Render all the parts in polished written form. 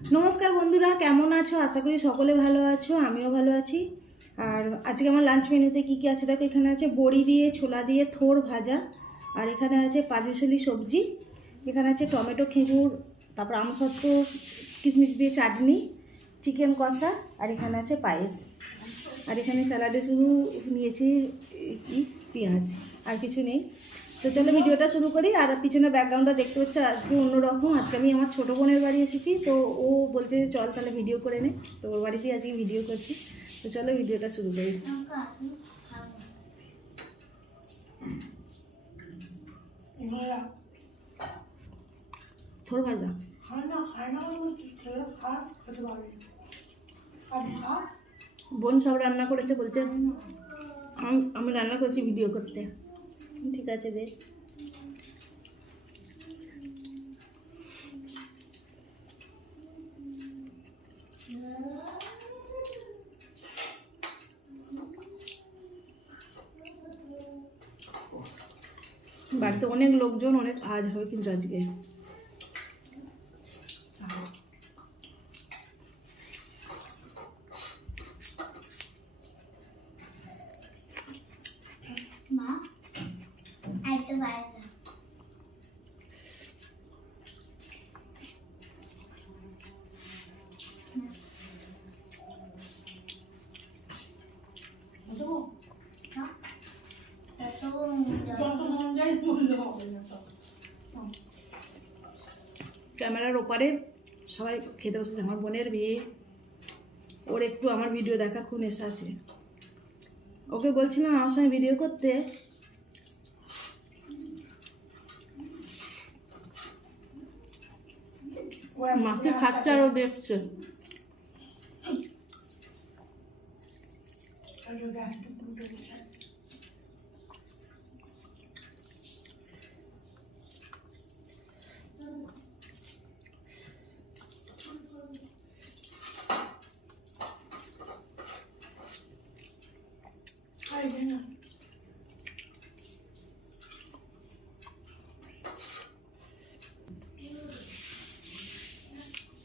নমস্কার বন্ধুরা, কেমন আছো? আশা করি সকলে ভালো আছো, আমিও ভালো আছি। আর আজকে আমার লাঞ্চ মেনুতে কী কী আছে দেখো। এখানে আছে বড়ি দিয়ে ছোলা দিয়ে থোড় ভাজা, আর এখানে আছে পাঁচমিশালি সবজি, এখানে আছে টমেটো খেজুর, তারপর আমসত্ত্ব কিশমিশ দিয়ে চাটনি, চিকেন কষা, আর এখানে আছে পায়েস। আর এখানে স্যালাডে শুধু নিয়েছি কি পেঁয়াজ, আর কিছু নেই। তো চলো ভিডিওটা শুরু করি। আর পিছনে ব্যাকগ্রাউন্ডটা দেখতে পাচ্ছ আজকে অন্যরকম। আজকে আমি আমার ছোটো বোনের বাড়ি এসেছি, তো ও বলছে যে চল তাহলে ভিডিও করে নে, তো ওর বাড়িতেই আজকে ভিডিও করছি। তো চলো ভিডিওটা শুরু করি। থোড় ভাজা বোন সব রান্না করেছে, বলছে আমি রান্না করছি ভিডিও করতে। ঠিক আছে দে। বাড়িতে অনেক লোকজন, অনেক কাজ হবে কিন্তু আজকে। ক্যামেরার ওপারে সবাই খেতে বসেছে। আমার বোনের বিয়ে, ওর একটু আমার ভিডিও দেখার খুব নেশা আছে। ওকে বলছিলাম আমার সঙ্গে ভিডিও করতে, মাকে খাচ্ছে আর ও দেখছে।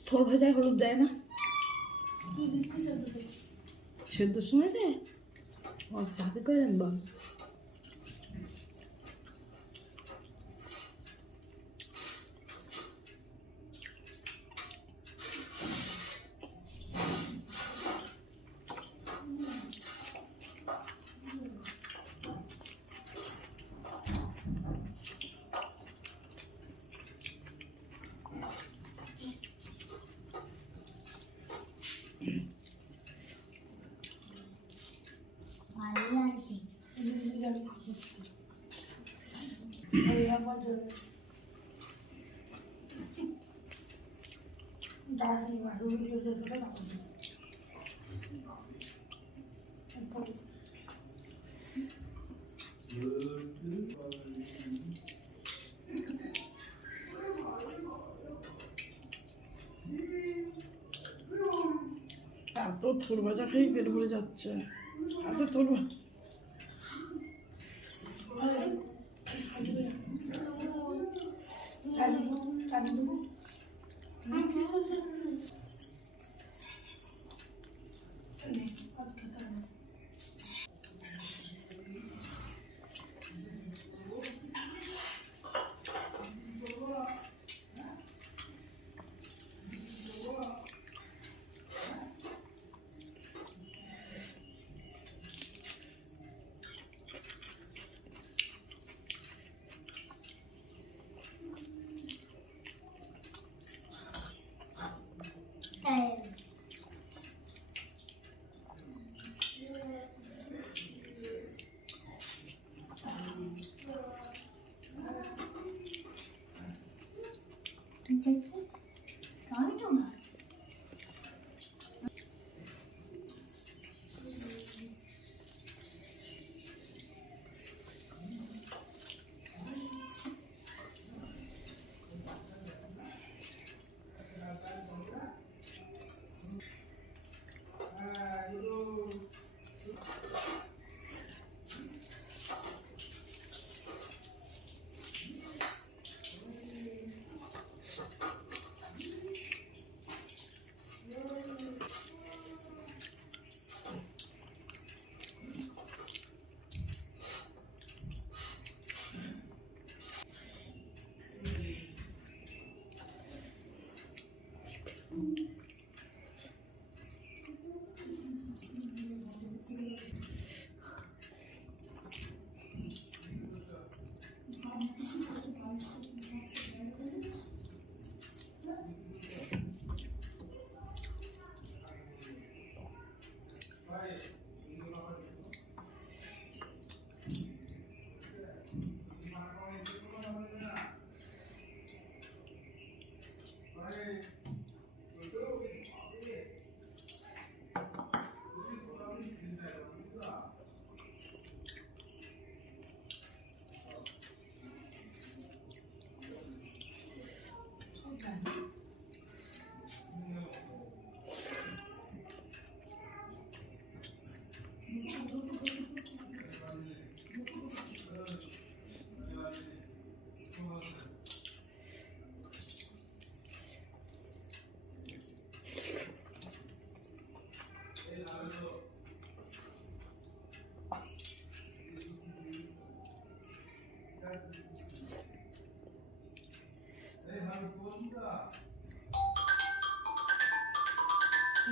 থোড় ভাজায় হলুদ দেয় না, সেদ্ধর সময় দেয়। তাতে করে জানবো। এত থোড় ভাজা খেয়েই পেট ভরে যাচ্ছে। এত থোড় ভাজা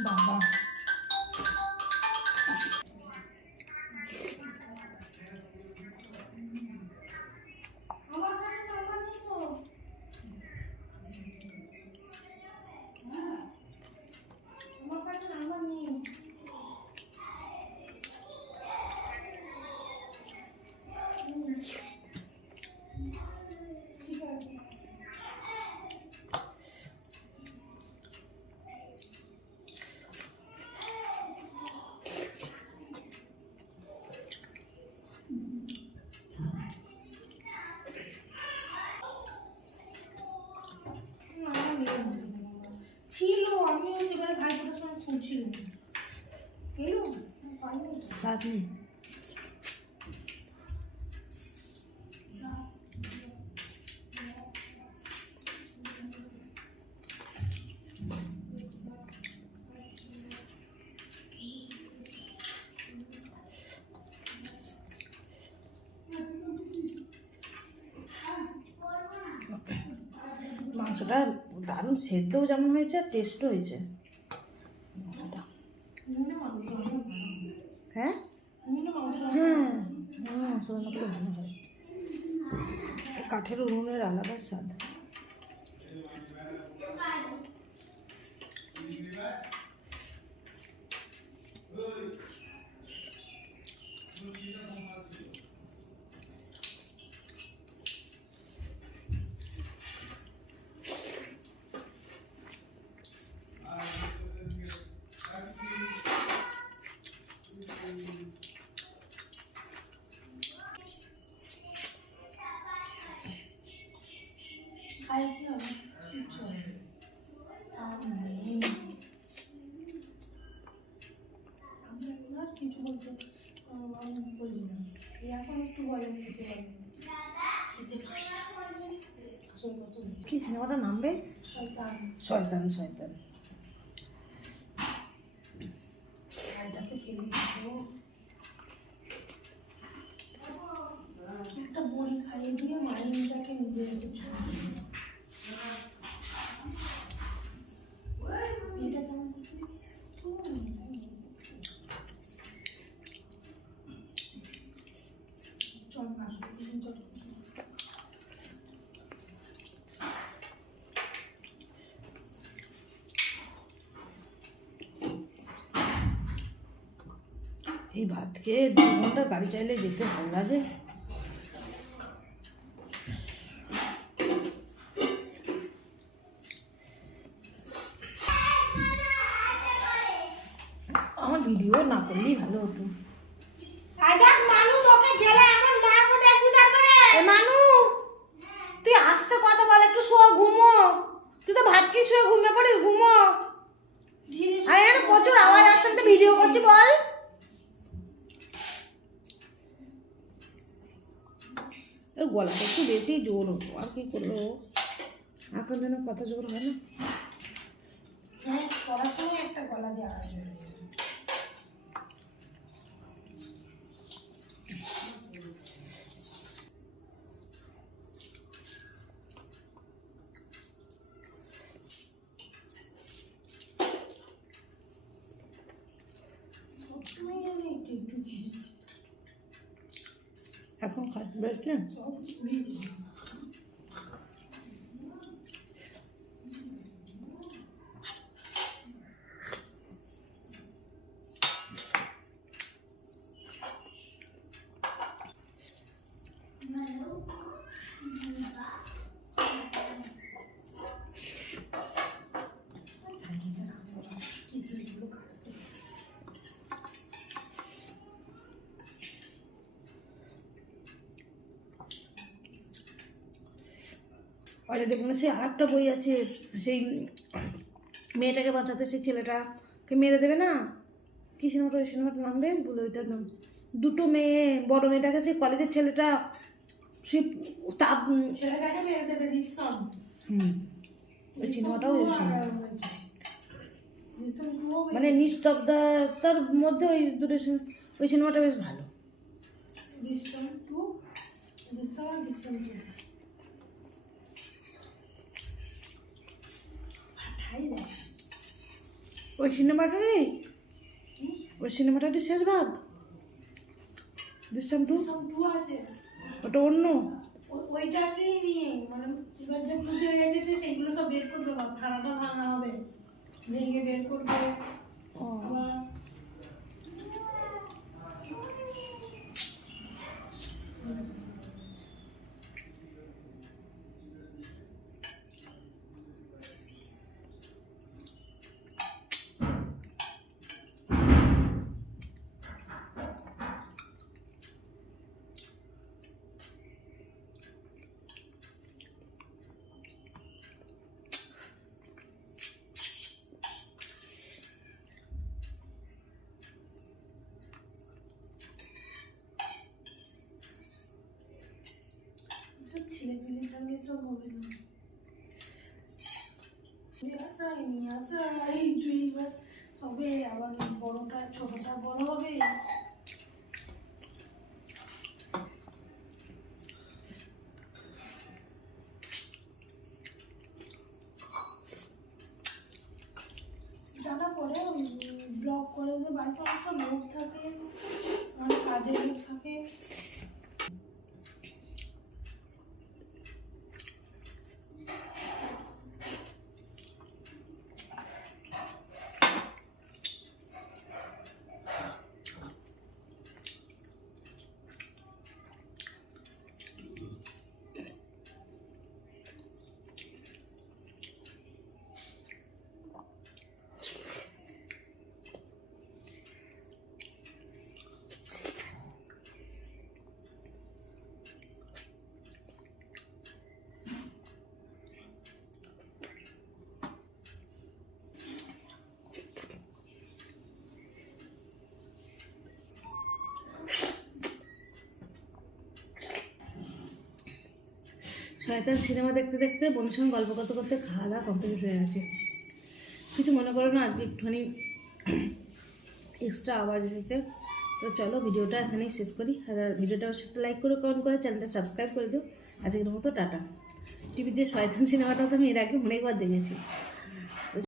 বাবা ছিল, আমিও সেবারে ভাই ফোটার সময় শুনছিল এলো পাইনি। মাংসটা দারুণ সেদ্ধও যেমন হয়েছে আর টেস্টও হয়েছে মাংসটা। হ্যাঁ হ্যাঁ মাংস রান্না করলে ভালো হয়, কাঠের উনুনের আলাদা স্বাদ। কিছু বলতে বলি না, এখন একটু বলেন খেতে পারেন, খেতে পারি না। কি সিনেমাটার নাম বেশ? শয়তান শয়তান শয়তান। এটাকে ফেলে দেবো, কি একটা বড়ি খাইয়ে দিয়ে মাইন্ডটাকে নিজের মতো ছড়িয়ে দিল। এটা কেমন হচ্ছে? চল মাস এই ভাত খেয়ে 2 ঘন্টা গাড়ি চাইলে যেতে ভালো লাগে। আমার ভিডিও না করলেই ভালো হতো। মানু তুই আসতে কথা বল, একটু শো, ঘুমো। তুই তো ভাত খেয়ে শুয়ে ঘুমিয়ে পড়িস, ঘুমো। আরে এখানে প্রচুর আওয়াজ আসছে, তো ভিডিও করছি, বল। গলাটা একটু বেশি জোর হতো, আর কি করবো, এখন যেন কথা জোর হয় না। হ্যাঁ করার সময় একটা গলা দেওয়া আছে। বেশ না? আর দেখুন সে আরেকটা বই আছে, সেই মেয়েটাকে বাঁচাতে সেই ছেলেটাকে মেরে দেবে না, কি সিনেমাটা, ওই সিনেমাটার নাম বেশ বলে, ওইটার নাম দুটো মেয়ে, বড় মেয়েটাকে সেই কলেজের ছেলেটা সে তাপ ছেলেটাকে মেরে দেবে দৃশ্যম। ওই সিনেমাটাও দৃশ্যম 2 মানে নিস্তব্ধতার মধ্যে ওই দুটো ওই সিনেমাটা বেশ ভালো। দৃশ্যম 2 দৃশ্যম আর দৃশ্যম 2 ভাই দেখ ওই সিনেমাটারই শেষ ভাগ দৃশ্যম 2। দৃশ্যম 2 আছে, ওটা অন্য। ওইটাকেই নিয়ে মানে এবার যে পুজো হয়ে গেছে সেগুলো সব বের করবে, থানাটা ভাঙা হবে, ভেঙে বের করবে আবার। ছেলেপিলের সঙ্গে সব হবে না, হবে আবার বড়টা ছোটটা বড় হবে। যারা করে ব্লগ করে যে বাড়িতে অনেকটা লোক থাকে, অনেক কাজের লোক থাকে। শয়তান সিনেমা দেখতে দেখতে বোনের সঙ্গে গল্প করতে করতে খাওয়া দাওয়া কমপ্লিট হয়ে গেছে। কিছু মনে করো না, আজকে একটুখানি এক্সট্রা আওয়াজ এসেছে। তো চলো ভিডিওটা এখানেই শেষ করি। আর ভিডিওটা একটা লাইক করে, কমেন্ট করে, চ্যানেলটা সাবস্ক্রাইব করে দিও। আজকের মতো টাটা। টিভিতে শয়তান সিনেমাটা তো আমি এর আগে অনেকবার দেখেছি।